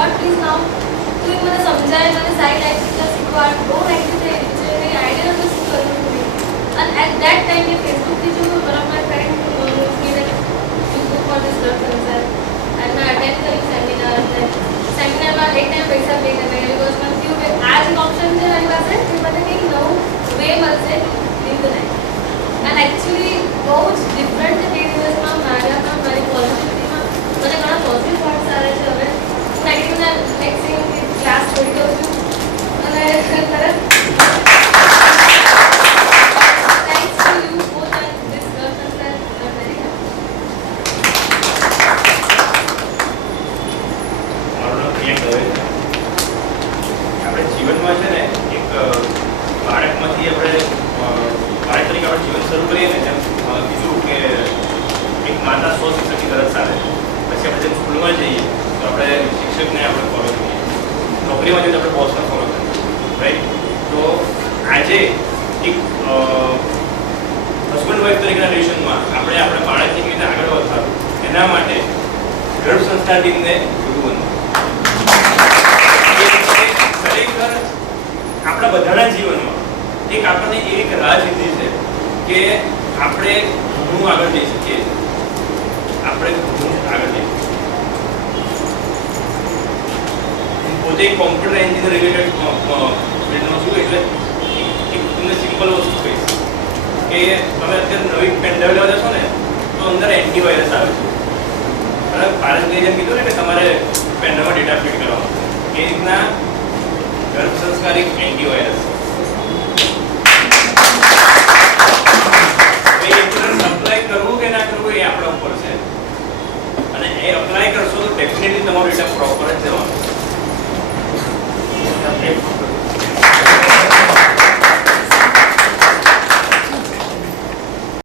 God, please now તું મને સમજાય મને સારી લાઈફ ટીચર શીખવાડ બહુ એક્ટિવ થઈ છે આઈડિયા નથી શું કરવું and at that time ये Facebook की जो one of my friend knows me that you go for this love concert and मैं attend करी seminar में seminar में एक टाइम पैसा पे करने के लिए because मैं क्यों आज एक ऑप्शन है मेरे पास है कि मैंने कहीं नौ वे मल से लिंक नहीं and actually बहुत different experience में मारा था मेरी positivity में मैंने कहा positive thoughts आ रहे थे हमें negative ना next thing class छोड़ दो मैंने तरह જીવનમાં છે ને એક બાળકમાંથી આપણે બાળક તરીકે આપણે જીવન શરૂ કરીએ ને જેમ કીધું કે એક માતા શિક્ષકની ગરજ આવે પછી આપણે જેમ સ્કૂલમાં જઈએ તો આપણે શિક્ષકને આપણે ફોલો કરીએ નોકરીમાં જઈએ તો આપણે બોસને ફોલો કરીએ રાઈટ તો આજે એક હસબન્ડ વાઇફ તરીકેના રિલેશનમાં આપણે આપણા બાળકને કેવી રીતે આગળ વધારવું એના માટે ગર્ભ સંસ્કાર ટીમને જોવું ખરેખર આપણા બધાના જીવનમાં એક આપણને એક રાહ લીધી છે કે આપણે ઘણું આગળ જઈ શકીએ આપણે ઘણું આગળ જઈ શકીએ પોતે કોમ્પ્યુટર એન્જિનિયર રિલેટેડ ફિલ્ડનો છું એટલે એક તમને સિમ્પલ વસ્તુ કહીશ કે તમે અત્યારે નવી પેનડ્રાઈવ લેવા જશો ને તો અંદર એન્ટીવાયરસ આવે છે બરાબર ભારતની જેમ કીધું ને કે તમારે પેનડ્રાઈવમાં ડેટા ફીડ કરવાનો એ રીતના ગર્ભ સંસ્કાર એક એન્ટીવાયરસ અપ્લાય કરવું કે ના કરવું એ આપણા ઉપર છે અને એ અપ્લાય કરશો તો ડેફિનેટલી તમારું ડેટા પ્રોપર જ જવાનું